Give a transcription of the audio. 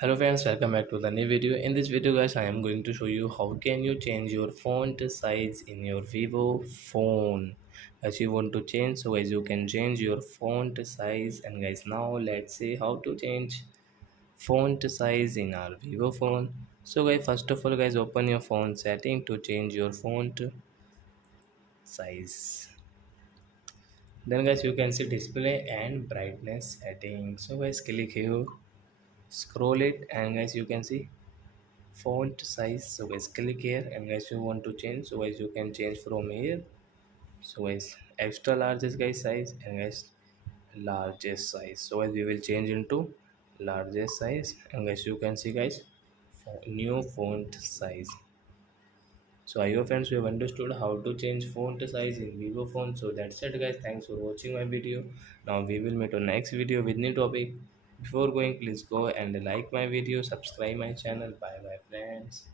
Hello friends, welcome back to the new video. In this video guys, I am going to show you how can you change your font size in your Vivo phone. As you want to change, so guys you can change your font size. And guys, now let's see how to change font size in our Vivo phone. So guys, first of all guys, open your phone setting to change your font size. Then guys, you can see display and brightness setting. So guys, click here, scroll it, and guys you can see font size. So guys, click here, and guys you want to change, so guys you can change from here. So guys, extra largest guys size, and guys largest size. So guys, we will change into largest size, and guys you can see guys new font size. So I hope friends you have understood how to change font size in Vivo phone. So that's it guys, thanks for watching my video. Now we will meet on next video with new topic. Before going, please go and like my video, subscribe my channel. Bye bye friends.